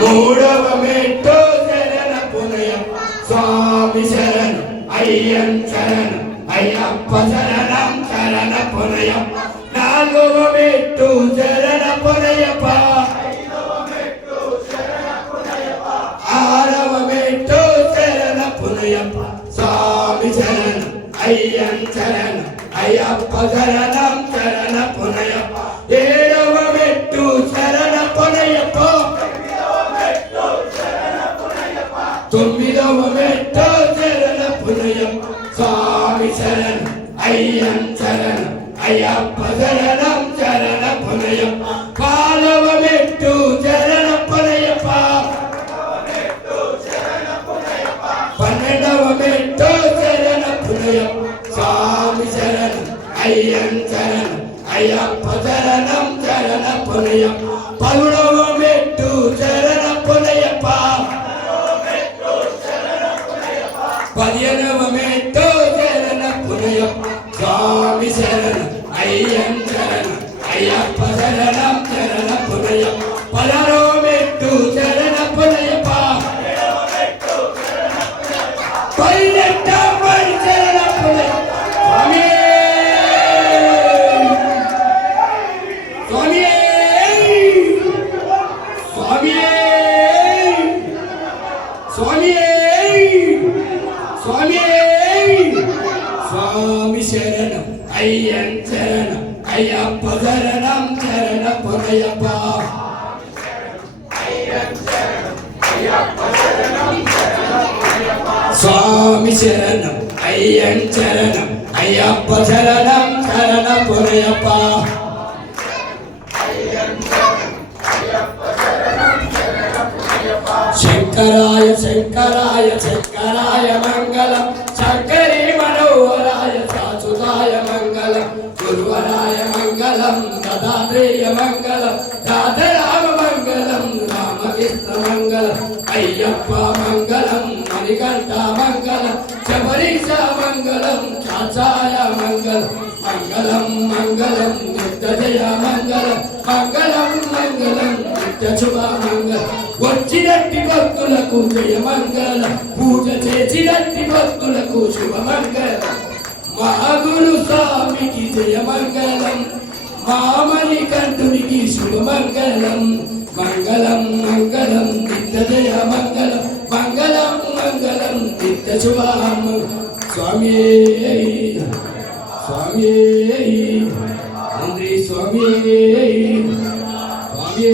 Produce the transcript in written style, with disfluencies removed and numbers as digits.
మూడవ మెట్టు శరణ పునయప్ప స్వామి శరణు అయ్యం శరణు అయ్యప్ప శరణం శరణ పునయప్ప నాలుగవ మెట్టు శరణ పునయప్ప ఆరవ మెట్టు శరణ పునయప్ప స్వామి శరణు అయ్యం శరణు అయ్యప్ప శరణం శరణ పునయప్ప ఏడవ మెట్టు శరణ పునయప్ప తొమ్మిదవ మెట్టు శరణ పునయప్ప స్వామి శరణు అయ్యం శరణు అయ్యప్ప శరణం శరణ పునయప్ప పదవ మెట్టు శరణ పునయప్ప పన్నెండవ మెట్టు శరణ పునయప్ప స్వామి శరణు అయ్యం శరణు అయ్యప్ప శరణం శరణ పునయప్ప పదమూడవ మెట్టు శరణ పునయప్ప పదిహేనవ మెట్టు శరణ పునయప్ప స్వామి శరణు అయ్యం శరణు అయ్యప్ప శరణం శరణ పునయప్ప పదహారవ మెట్టు శరణ పునయప్ప పన్నెండవ శరణ పునయప్ప స్వామి స్వామి స్వామి స్వామి స్వామి శరణం అయ్యం శరణం అయ్యప్ప శరణం శరణ పునయప్ప స్వామి శరణం అయ్యం శరణం అయ్యప్ప శరణం శరణ పునయప్ప శంకరాయ శంకరాయ శంకరాయ మంగళం శంకరీ మనోహరాయ శాశ్వతాయ మంగళం గురువరాయ మంగళం దదాత్రేయ మంగళం రాధరామ మంగళం రామకృష్ణ మంగళం అయ్యప్ప మంగళం మణికంఠ మంగళం శబరీశ మంగళం చాచాయ మంగళం మంగళం మంగళం నిత్యజయ మంగళం మంగళం మంగళం నిత్యశుభ మంగళం వచ్చినట్టి భక్తులకు జయ మంగళం పూజ చేసినట్టి భక్తులకు శుభ మంగళం మా గురు స్వామికి జయ మంగళం మా మణికంఠునికి శుభ మంగళం మంగళం మంగళం నిత్య జయ మంగళం మంగళం మంగళం నిత్య శుభ స్వామి స్వామి స్వామి స్వామి